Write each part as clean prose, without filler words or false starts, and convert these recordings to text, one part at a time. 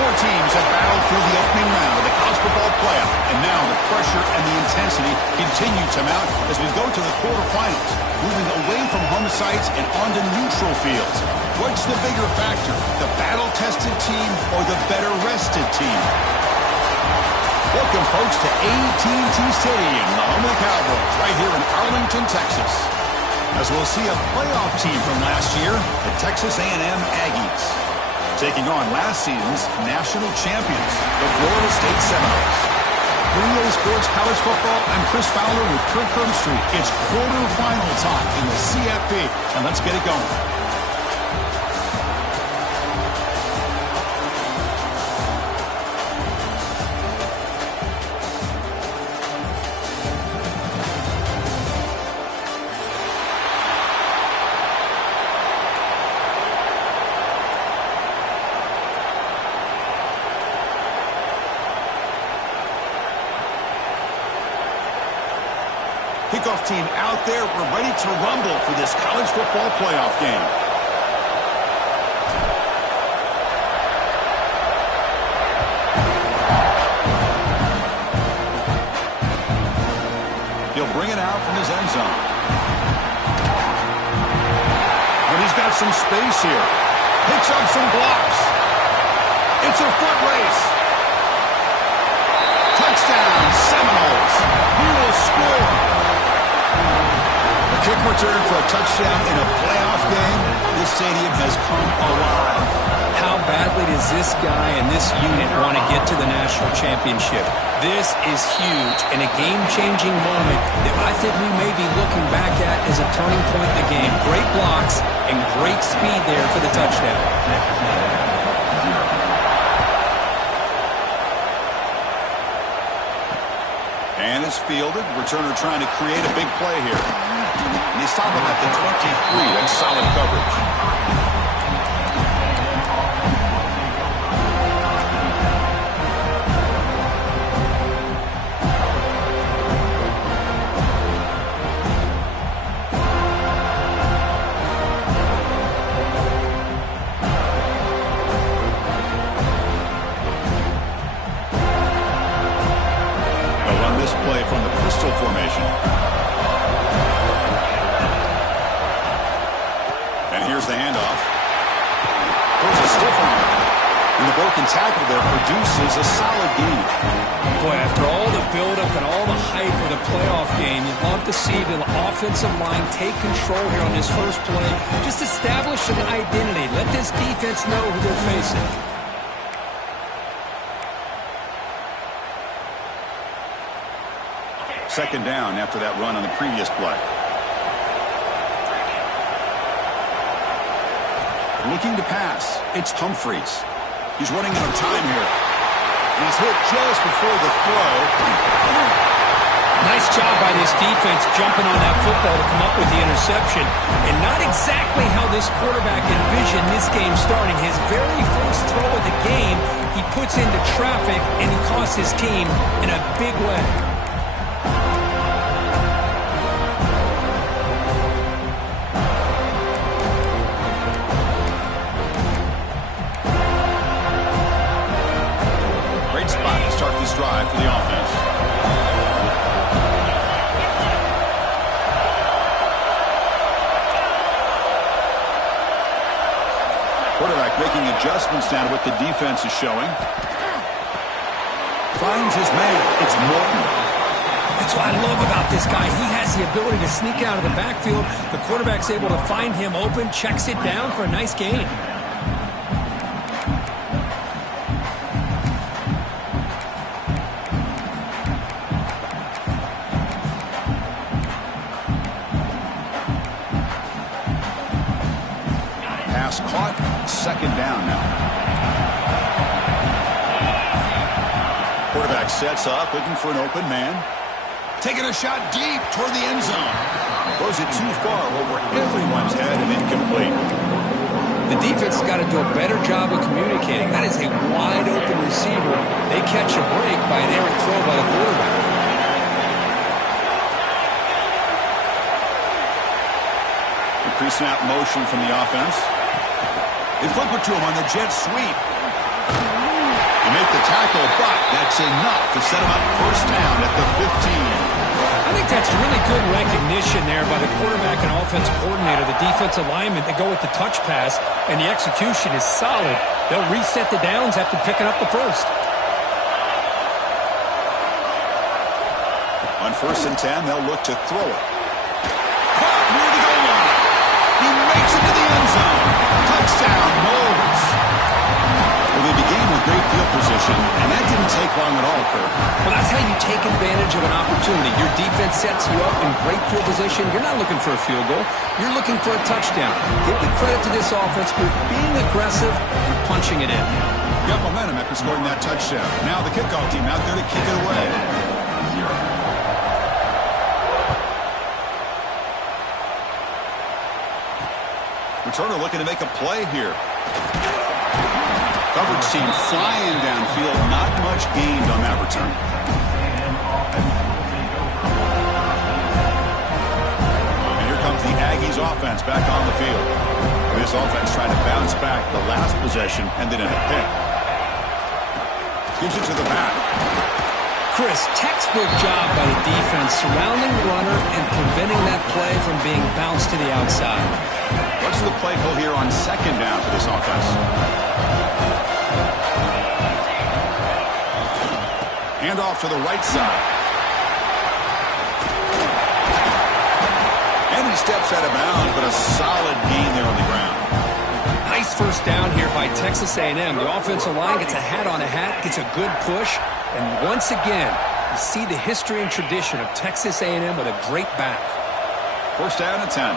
Four teams have battled through the opening round of the college football playoff, and now the pressure and the intensity continue to mount as we go to the quarterfinals, moving away from home sites and onto neutral fields. What's the bigger factor, the battle-tested team or the better-rested team? Welcome, folks, to AT&T Stadium, the home of the Cowboys, right here in Arlington, Texas. As we'll see a playoff team from last year, the Texas A&M Aggies, taking on last season's national champions, the Florida State Seminoles. For EA Sports College Football, I'm Chris Fowler with Kirk Herbstreit. It's quarterfinal time in the CFP, and let's get it going. Kickoff team out there. We're ready to rumble for this college football playoff game. He'll bring it out from his end zone. But he's got some space here. Picks up some blocks. It's a foot race. Touchdown, Seminoles. He will score. Kick return for a touchdown in a playoff game. This stadium has come alive. How badly does this guy and this unit want to get to the national championship? This is huge and a game-changing moment that I think we may be looking back at as a turning point in the game. Great blocks and great speed there for the touchdown. And it's fielded. Returner trying to create a big play here. And they stop him at the 23. That's solid coverage. They'll run this play from the pistol formation. Here's the handoff. There's a stiff one. And the broken tackle there produces a solid gain. Boy, after all the buildup and all the hype of the playoff game, you'd love to see the offensive line take control here on this first play. Just establish an identity. Let this defense know who they're facing. Second down after that run on the previous play. Looking to pass. It's Humphreys. He's running out of time here. And he's hit just before the throw. Nice job by this defense jumping on that football to come up with the interception. And not exactly how this quarterback envisioned this game starting. His very first throw of the game, he puts into traffic, and he costs his team in a big way. This drive for the offense. Quarterback making adjustments now to what the defense is showing. Finds his man. It's Morton. That's what I love about this guy. He has the ability to sneak out of the backfield. The quarterback's able to find him open, checks it down for a nice gain. Caught. Second down now. Quarterback sets up, looking for an open man. Taking a shot deep toward the end zone. Throws it too far over everyone's head and incomplete. The defense has got to do a better job of communicating. That is a wide-open receiver. They catch a break by an errant throw by the quarterback. The pre-snap motion from the offense. They flip it to him on the jet sweep. They make the tackle, but that's enough to set them up first down at the 15. I think that's really good recognition there by the quarterback and offensive coordinator, the defensive lineman. They go with the touch pass, and the execution is solid. They'll reset the downs after picking up the first. On 1st and 10, they'll look to throw it. Caught near the goal line. He makes it to the end zone. Touchdown, Knowles. Well, they began with great field position, and that didn't take long at all, Kirk. Well, that's how you take advantage of an opportunity. Your defense sets you up in great field position. You're not looking for a field goal. You're looking for a touchdown. Give the credit to this offense for being aggressive and punching it in. Got momentum after scoring that touchdown. Now the kickoff team out there to kick it away. Returner looking to make a play here. Coverage team flying downfield. Not much gained on that return. And here comes the Aggies offense back on the field. This offense trying to bounce back. The last possession ended in a pick. Gives it to the back. Chris, textbook job by the defense surrounding the runner and preventing that play from being bounced to the outside. What's the play call here on 2nd down for this offense? Hand off to the right side. And he steps out of bounds, but a solid gain there on the ground. Nice first down here by Texas A&M. The offensive line gets a hat on a hat, gets a good push, and once again, you see the history and tradition of Texas A&M with a great back. 1st down and 10.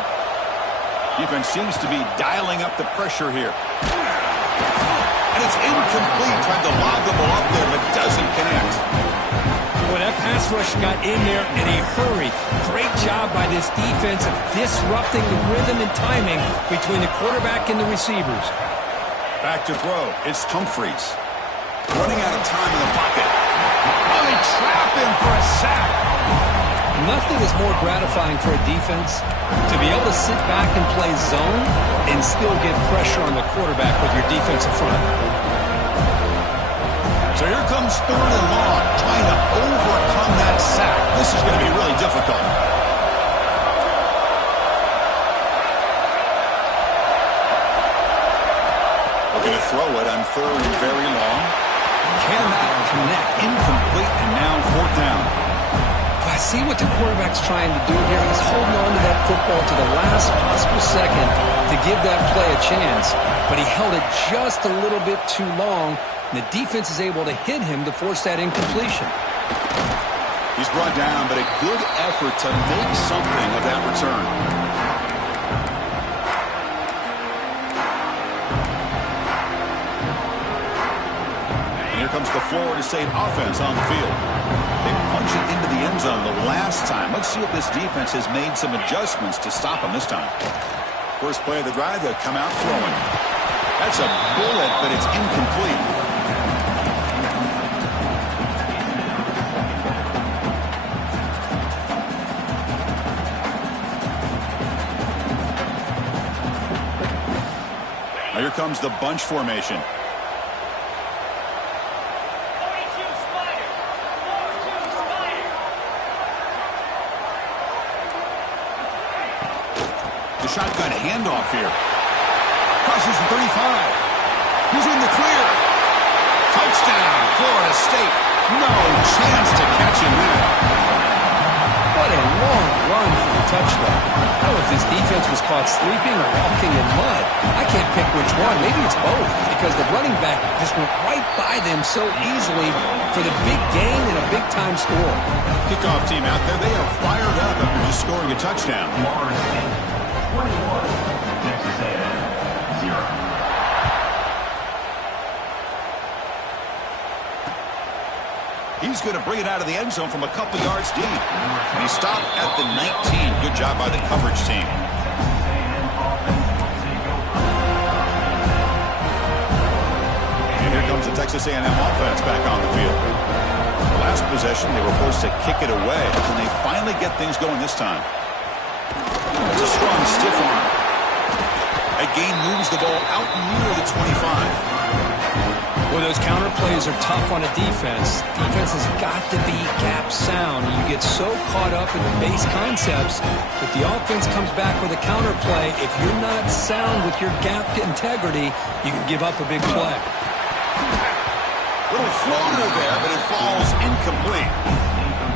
Defense seems to be dialing up the pressure here. And it's incomplete. Tried to lob the ball up there, but doesn't connect. Well, that pass rush got in there in a hurry. Great job by this defense of disrupting the rhythm and timing between the quarterback and the receivers. Back to throw. It's Humphreys. Running out of time in the pocket. Oh, they trap him for a sack. Nothing is more gratifying for a defense to be able to sit back and play zone and still get pressure on the quarterback with your defensive front. So here comes 3rd and long, trying to overcome that sack. This is going to be really difficult. Looking to throw it on 3rd and very long. Cannot connect. Incomplete, and now 4th down. I see what the quarterback's trying to do here. He's holding on to that football to the last possible second to give that play a chance. But he held it just a little bit too long, and the defense is able to hit him to force that incompletion. He's brought down, but a good effort to make something of that return. And here comes the Florida State offense on the field. They punch it into the end zone the last time. Let's see if this defense has made some adjustments to stop them this time. First play of the drive, they'll come out throwing. That's a bullet, but it's incomplete. Now here comes the bunch formation. The shotgun handoff here. Crosses the 35. He's in the clear. Touchdown, Florida State. No chance to catch him there. What a long run for the touchdown. I don't know if this defense was caught sleeping or walking in mud. I can't pick which one. Maybe it's both, because the running back just went right by them so easily for the big gain and a big-time score. Kickoff team out there. They are fired up after just scoring a touchdown. 21, Texas A&M, 0. He's going to bring it out of the end zone from a couple yards deep. And he stopped at the 19. Good job by the coverage team. And here comes the Texas A&M offense back on the field. The last possession, they were forced to kick it away, and they finally get things going this time. It's a strong stiff arm. That gain moves the ball out near the 25. Well, those counter plays are tough on a defense. Defense has got to be gap sound. You get so caught up in the base concepts that the offense comes back with a counter play. If you're not sound with your gap integrity, you can give up a big play. Little floater there, but it falls incomplete.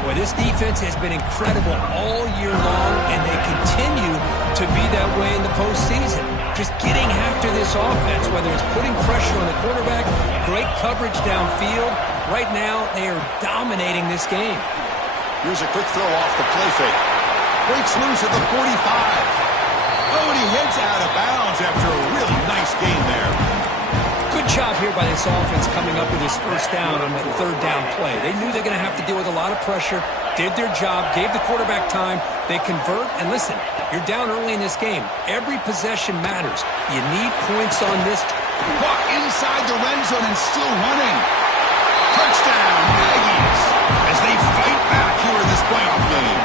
Boy, this defense has been incredible all year long, and they continue to be that way in the postseason. Just getting after this offense, whether it's putting pressure on the quarterback, great coverage downfield. Right now, they are dominating this game. Here's a quick throw off the play fake. Breaks loose at the 45. Oh, and he heads out of bounds after a really nice game there. Good job here by this offense coming up with his first down on that third down play. They knew they're going to have to deal with a lot of pressure, did their job, gave the quarterback time. They convert, and listen, you're down early in this game. Every possession matters. You need points on this. Walk inside the red zone and still running. Touchdown, Aggies, as they fight back here in this playoff game.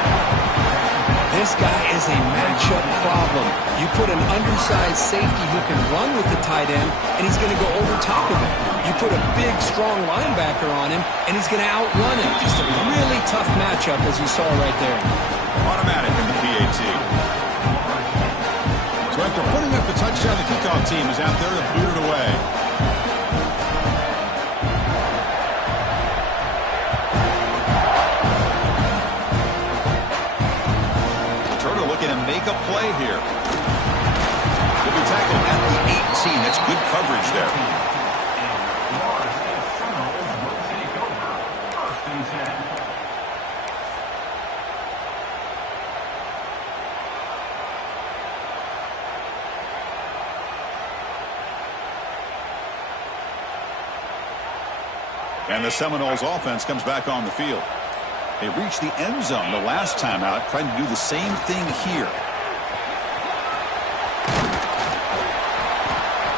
This guy is a matchup problem. You put an undersized safety who can run with the tight end, and he's going to go over top of him. You put a big, strong linebacker on him, and he's going to outrun him. Just a really tough matchup, as you saw right there. Automatic in the PAT. So after putting up the touchdown, the kickoff team is out there to boot it away. Turner looking to make a play here. He'll be tackled at the 18. That's good coverage there. And the Seminoles offense comes back on the field. They reached the end zone the last time out, trying to do the same thing here.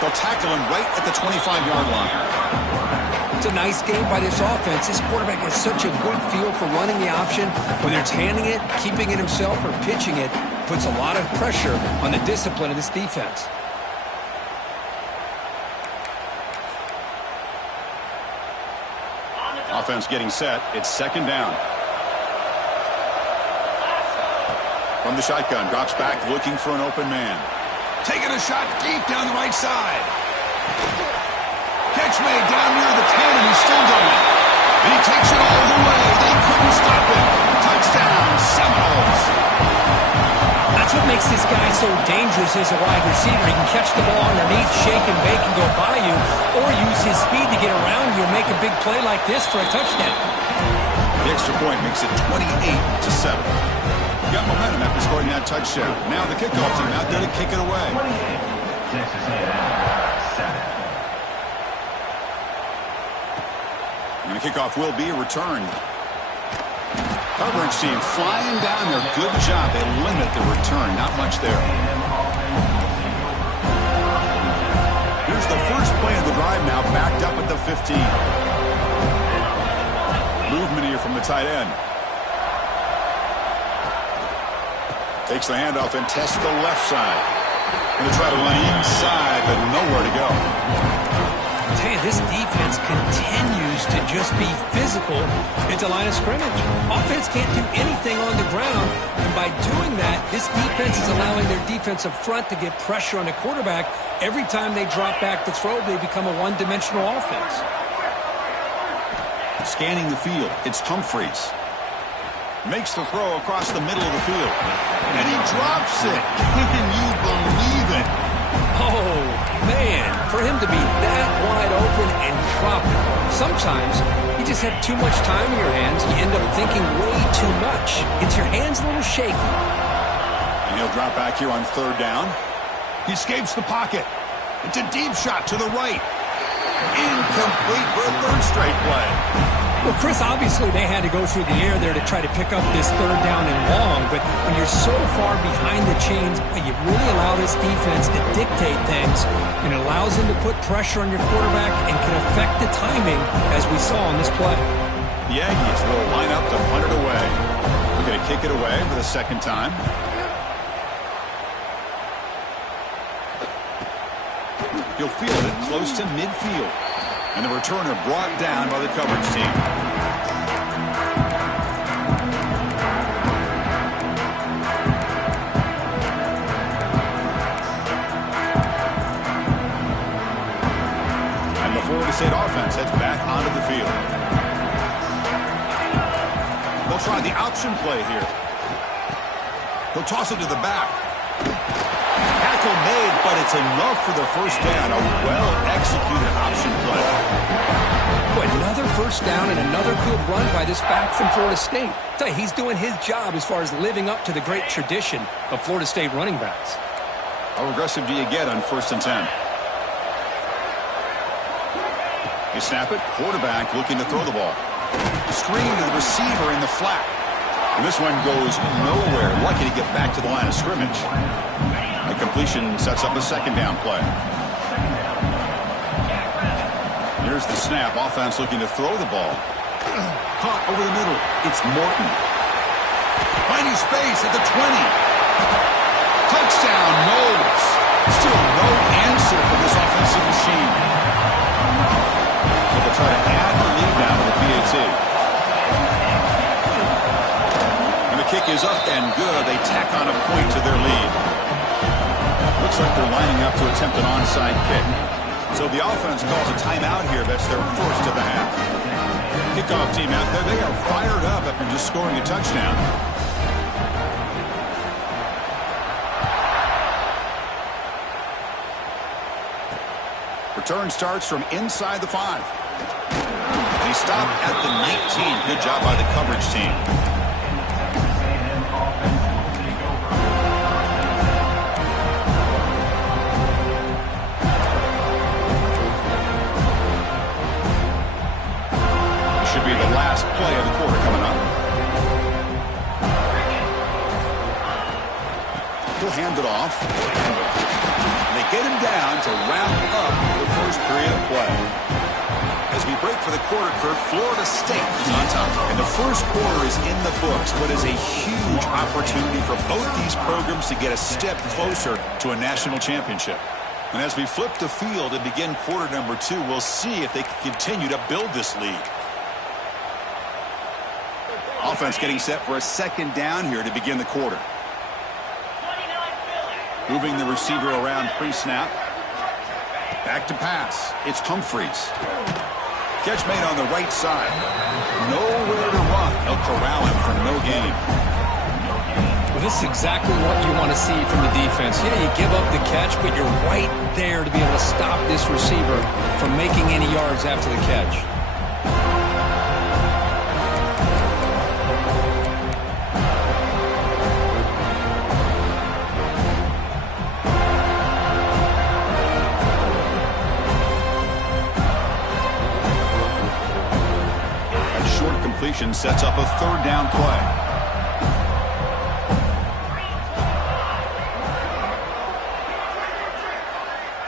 They'll tackle him right at the 25-yard line. It's a nice game by this offense. This quarterback has such a good feel for running the option. Whether it's handing it, keeping it himself, or pitching it, puts a lot of pressure on the discipline of this defense. Offense getting set. It's second down. From the shotgun, drops back looking for an open man. Taking a shot deep down the right side. Catch made down near the 10, and he's still going. And he takes it all the way. They couldn't stop him. Touchdown, Seminoles. That's what makes this guy so dangerous as a wide receiver. He can catch the ball underneath, shake and bake and go by you, or use his speed to get around you and make a big play like this for a touchdown. The extra point makes it 28-7. Got momentum after scoring that touchdown. Now the kickoff team out there to kick it away. Texas A&M 7. And the kickoff will be returned. Coverage team flying down there. Good job. They limit the return. Not much there. Here's the first play of the drive now, backed up at the 15. Movement here from the tight end. Takes the handoff and tests the left side. Going to try to run inside, but nowhere to go. I tell you, this defense continues to just be physical at the line of scrimmage. Offense can't do anything on the ground, and by doing that, this defense is allowing their defensive front to get pressure on the quarterback. Every time they drop back to throw, they become a one-dimensional offense. Scanning the field, it's Humphreys. Makes the throw across the middle of the field. And he drops it. Can you believe it? Oh, man, for him to be that wide open and drop it. Sometimes you just have too much time in your hands. You end up thinking way too much. Gets your hands a little shaky. And he'll drop back here on third down. He escapes the pocket. It's a deep shot to the right. Incomplete for a third straight play. Well, Chris, obviously they had to go through the air there to try to pick up this third down and long, but when you're so far behind the chains, you really allow this defense to dictate things, and it allows them to put pressure on your quarterback and can affect the timing, as we saw on this play. The Aggies will line up to punt it away. We're going to kick it away for the second time. You'll feel it close to midfield. And the returner brought down by the coverage team. And the Florida State offense heads back onto the field. They'll try the option play here. He'll toss it to the back. Tackle made, but it's enough for the first down. A well-executed option play. Boy, another first down and another good run by this back from Florida State. I tell you, he's doing his job as far as living up to the great tradition of Florida State running backs. How aggressive do you get on 1st and 10? You snap it. Quarterback looking to throw the ball. Screen to the receiver in the flat. And this one goes nowhere. Lucky to get back to the line of scrimmage. The completion sets up a 2nd down play. Here's the snap. Offense looking to throw the ball. Caught over the middle. It's Morton. Finding space at the 20. Touchdown, Knowles. Still no answer for this offensive machine. So they'll try to add the lead now to the PAT. And the kick is up and good. They tack on a point to their lead. Looks like they're lining up to attempt an onside kick. So the offense calls a timeout here. That's their first of the half. Kickoff team out there. They are fired up after just scoring a touchdown. Return starts from inside the 5. And he stopped at the 19. Good job by the coverage team. Should be the last play of the quarter coming up. He'll hand it off. And they get him down to wrap up the first period of play. As we break for the quarter, Kirk, Florida State is on top. And the first quarter is in the books. What is a huge opportunity for both these programs to get a step closer to a national championship. And as we flip the field and begin quarter number 2, we'll see if they can continue to build this lead. Offense getting set for a 2nd down here to begin the quarter. Moving the receiver around pre-snap. Back to pass. It's Humphreys. Catch made on the right side. Nowhere to run. They'll corral him for no gain. Well, this is exactly what you want to see from the defense. Yeah, you give up the catch, but you're right there to be able to stop this receiver from making any yards after the catch. Sets up a 3rd down play.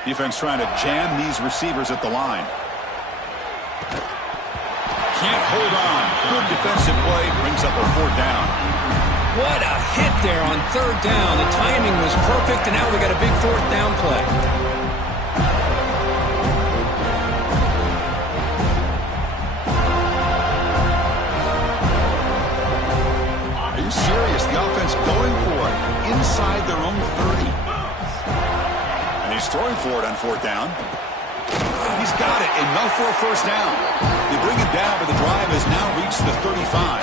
Defense trying to jam these receivers at the line. Can't hold on. Good defensive play. Brings up a 4th down. What a hit there on 3rd down. The timing was perfect, and now we got a big 4th down play. Serious. The offense going for it inside their own 30. And he's throwing for it on 4th down. He's got it. Enough for a 1st down. They bring it down, but the drive has now reached the 35.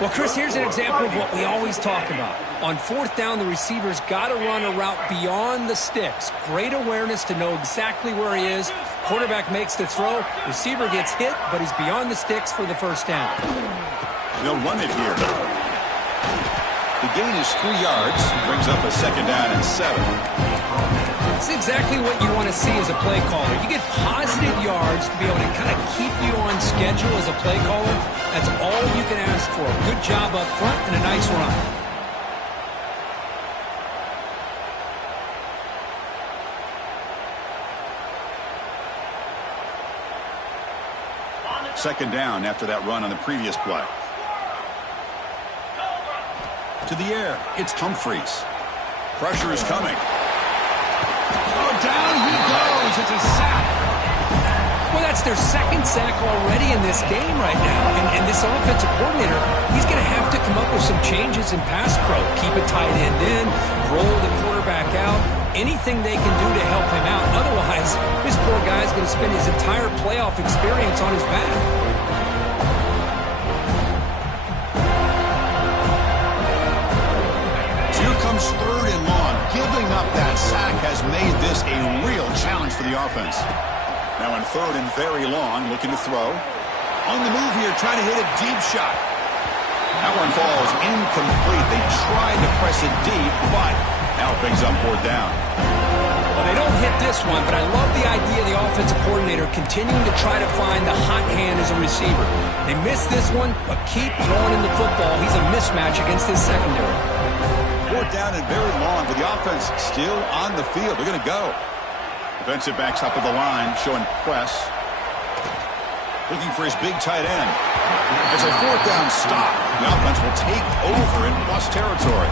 Well, Chris, here's an example of what we always talk about. On 4th down, the receiver's got to run a route beyond the sticks. Great awareness to know exactly where he is. Quarterback makes the throw. Receiver gets hit, but he's beyond the sticks for the 1st down. They'll run it here. The gain is 3 yards. Brings up a 2nd down and 7. It's exactly what you want to see as a play caller. You get positive yards to be able to kind of keep you on schedule as a play caller. That's all you can ask for. Good job up front and a nice run. Second down after that run on the previous play. To the air, it's Humphreys. Pressure is coming. Oh, down he goes. It's a sack. Well, that's their second sack already in this game right now. And this offensive coordinator, he's going to have to come up with some changes in pass pro. Keep a tight end in, roll the quarterback out, anything they can do to help him out. Otherwise, this poor guy's going to spend his entire playoff experience on his back. Here comes 3rd and long. Giving up that sack has made this a real challenge for the offense. Now in 3rd and very long, looking to throw. On the move here, trying to hit a deep shot. That one falls incomplete. They tried to press it deep, but now it brings up 4th down. Well, they don't hit this one, but I love the idea of the offensive coordinator continuing to try to find the hot hand as a receiver. They missed this one, but keep throwing in the football. He's a mismatch against this secondary. 4th down and very long, but the offense still on the field. They're going to go. Defensive backs up at the line, showing press. Looking for his big tight end. It's a 4th down stop. The offense will take over in plus territory.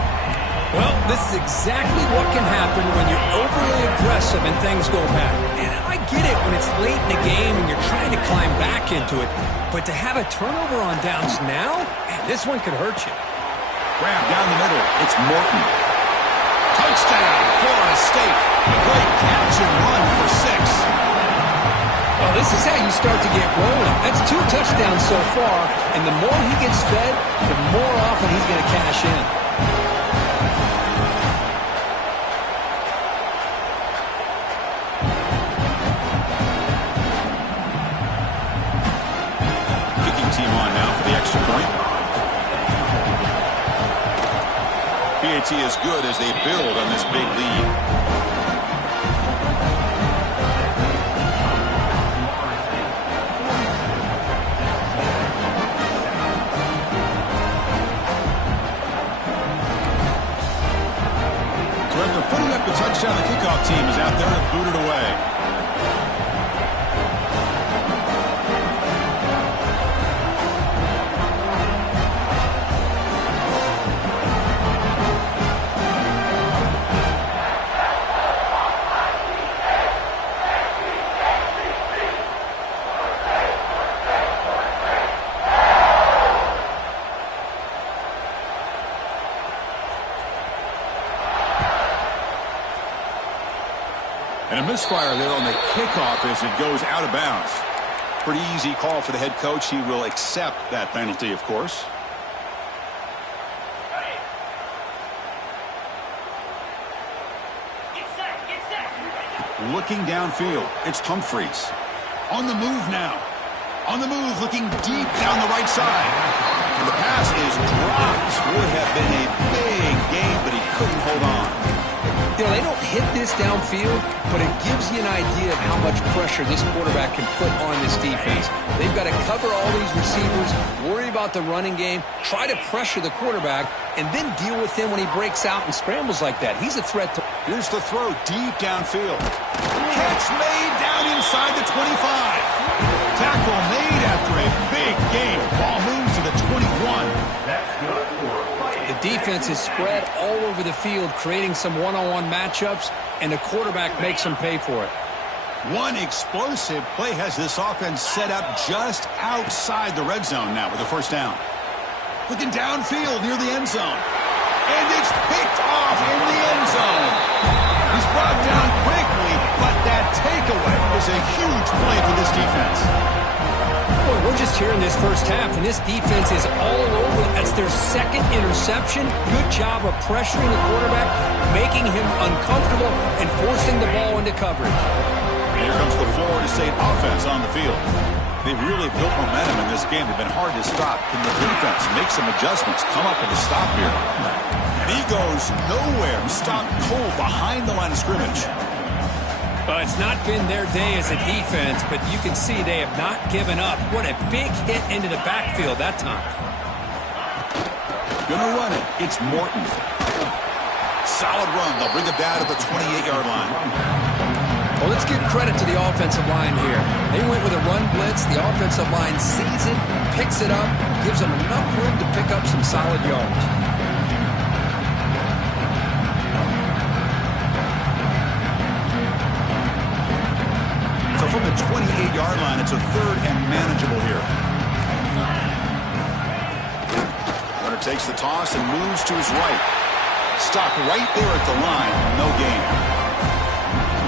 Well, this is exactly what can happen when you're overly aggressive and things go bad. And I get it when it's late in the game and you're trying to climb back into it. But to have a turnover on downs now, man, this one could hurt you. Grab down the middle. It's Morton. Touchdown, Florida State. Great catch and run for 6. Well, this is how you start to get rolling. That's 2 touchdowns so far, and the more he gets fed, the more often he's going to cash in. Kicking team on now for the extra point. PAT is good as they build on this big lead. So after putting up the touchdown, the kickoff team is out there to boot it away. And a misfire there on the kickoff as it goes out of bounds. Pretty easy call for the head coach. He will accept that penalty, of course. Looking downfield, it's Humphreys. On the move now. On the move, looking deep down the right side. And the pass is dropped. Would have been a big gain, but he couldn't hold on. You know, they don't hit this downfield, but it gives you an idea of how much pressure this quarterback can put on this defense. They've got to cover all these receivers, worry about the running game, try to pressure the quarterback, and then deal with him when he breaks out and scrambles like that. He's a threat to... Here's the throw deep downfield. Catch made down inside the 25. Tackle made after a big gain. Ball moves to the 21. That's good for a play. The defense is spread all over the field, creating some one-on-one matchups, and the quarterback makes them pay for it. One explosive play has this offense set up just outside the red zone now with a 1st down. Looking downfield near the end zone. And it's picked off in the end zone. He's brought down quickly, but that takeaway is a huge play for this defense. Boy, we're just here in this first half, and this defense is all over. That's their 2nd interception. Good job of pressuring the quarterback, making him uncomfortable, and forcing the ball into coverage. And here comes the Florida State offense on the field. They've really built momentum in this game. They've been hard to stop. Can the defense make some adjustments, come up with a stop here? And he goes nowhere. Stopped cold behind the line of scrimmage. Well, it's not been their day as a defense, but you can see they have not given up. What a big hit into the backfield that time. Gonna run it. It's Morton. Solid run. They'll bring it down to the 28-yard line. Well, let's give credit to the offensive line here. They went with a run blitz. The offensive line sees it, picks it up, gives them enough room to pick up some solid yards. So from the 28-yard sideline. It's a third and manageable here. Runner takes the toss and moves to his right. Stopped right there at the line. No gain.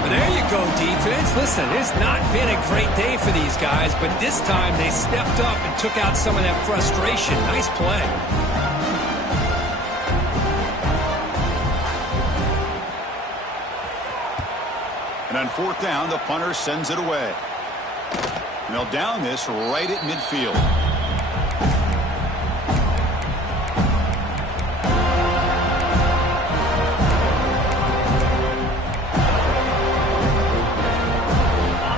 There you go, defense. Listen, it's not been a great day for these guys, but this time they stepped up and took out some of that frustration. Nice play. And on fourth down, the punter sends it away. And they'll down this right at midfield.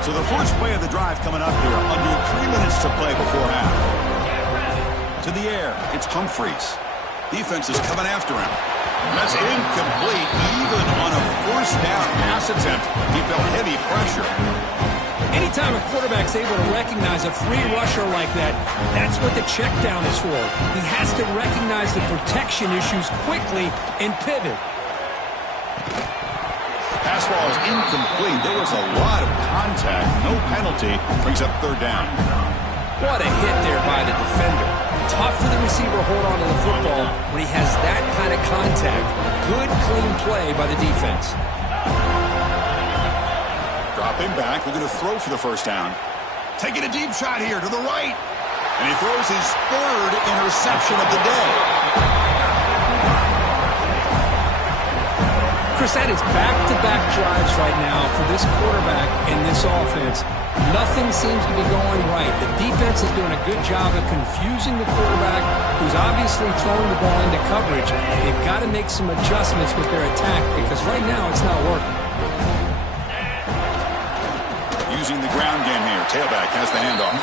So the first play of the drive coming up here. Under 3 minutes to play before half. To the air, it's Humphries. Defense is coming after him. That's incomplete. Even on a first down pass attempt, he felt heavy pressure. Anytime a quarterback's able to recognize a free rusher like that, that's what the check down is for. He has to recognize the protection issues quickly and pivot. Pass ball is incomplete. There was a lot of contact. No penalty. Brings up third down. What a hit there by the defender. Tough for the receiver to hold on to the football when he has that kind of contact. Good, clean play by the defense. Dropping back, looking to throw for the first down. Taking a deep shot here to the right. And he throws his third interception of the day. Chris, that is back-to-back drives right now for this quarterback and this offense. Nothing seems to be going right. The defense is doing a good job of confusing the quarterback, who's obviously throwing the ball into coverage. They've got to make some adjustments with their attack because right now it's not working. Using the ground game here. Tailback has the handoff.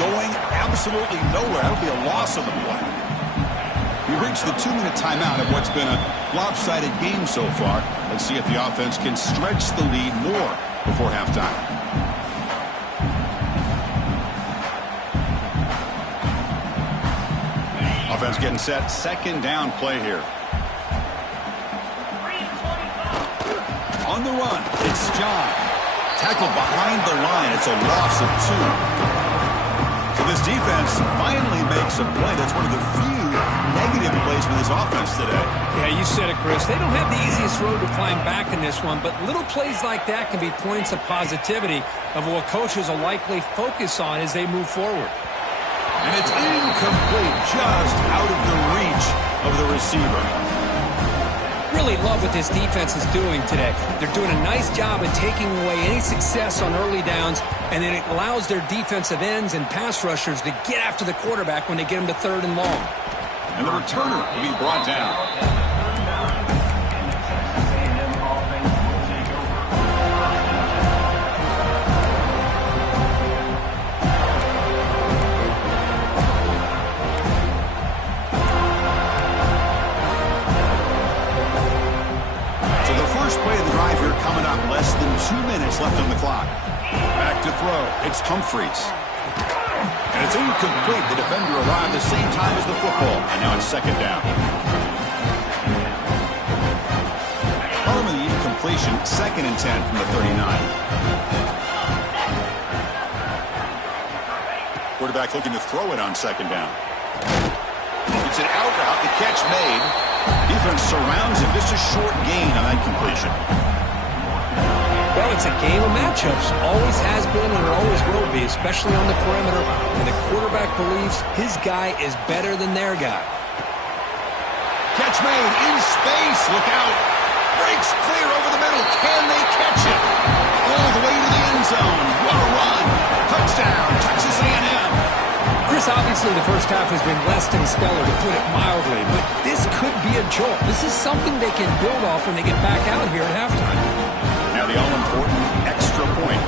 Going absolutely nowhere. That would be a loss of the play. We reached the 2-minute timeout of what's been a lopsided game so far. Let's see if the offense can stretch the lead more before halftime. Offense getting set. Second down play here. On the run, it's John. Tackled behind the line. It's a loss of 2. So this defense finally makes a play. That's one of the few negative plays for this offense today. Yeah, you said it, Chris. They don't have the easiest road to climb back in this one, but little plays like that can be points of positivity of what coaches will likely focus on as they move forward. And it's incomplete, just out of the reach of the receiver. Really love what this defense is doing today. They're doing a nice job of taking away any success on early downs, and then it allows their defensive ends and pass rushers to get after the quarterback when they get him to third and long. And the returner will be brought down. Play of the drive here coming up. Less than 2 minutes left on the clock. Back to throw. It's Humphries. And it's incomplete. The defender arrived the same time as the football. And now it's second down. Following the incompletion, 2nd and 10 from the 39. Quarterback looking to throw it on second down. It's an out route. The catch made. Defense surrounds him. Just a short gain on that completion. Well, it's a game of matchups. Always has been and it always will be, especially on the perimeter. And the quarterback believes his guy is better than their guy. Catch made in space. Look out. Breaks clear over the middle. Can they catch it? All the way to the end zone. What a run. Touchdown. Texas A&M. Chris, obviously the first half has been less than stellar, to put it mildly, but this could be a jolt. This is something they can build off when they get back out here at halftime. Now the all-important extra point.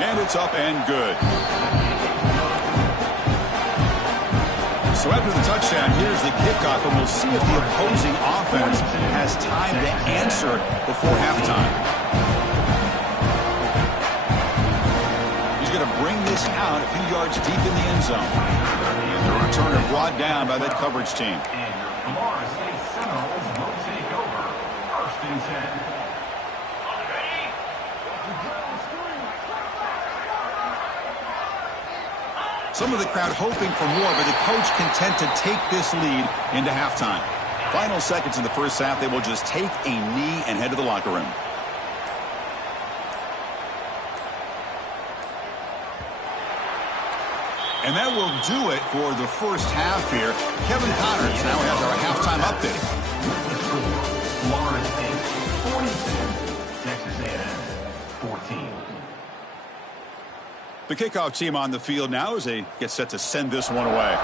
And it's up and good. So after the touchdown, here's the kickoff, and we'll see if the opposing offense has time to answer before halftime. Going to bring this out a few yards deep in the end zone. The returner brought down by that coverage team. And your Florida State Seminoles will take over 1st and 10. Some of the crowd hoping for more, but the coach content to take this lead into halftime. Final seconds in the first half, they will just take a knee and head to the locker room. And that will do it for the first half here. Kevin Connors now has our halftime update. Florida State 42, Texas A&M 14. The kickoff team on the field now as they get set to send this one away.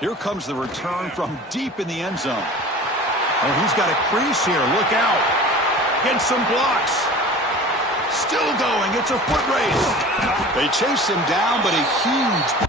Here comes the return from deep in the end zone. Oh, he's got a crease here. Look out. Getting some blocks. Still going. It's a foot race. They chase him down, but a huge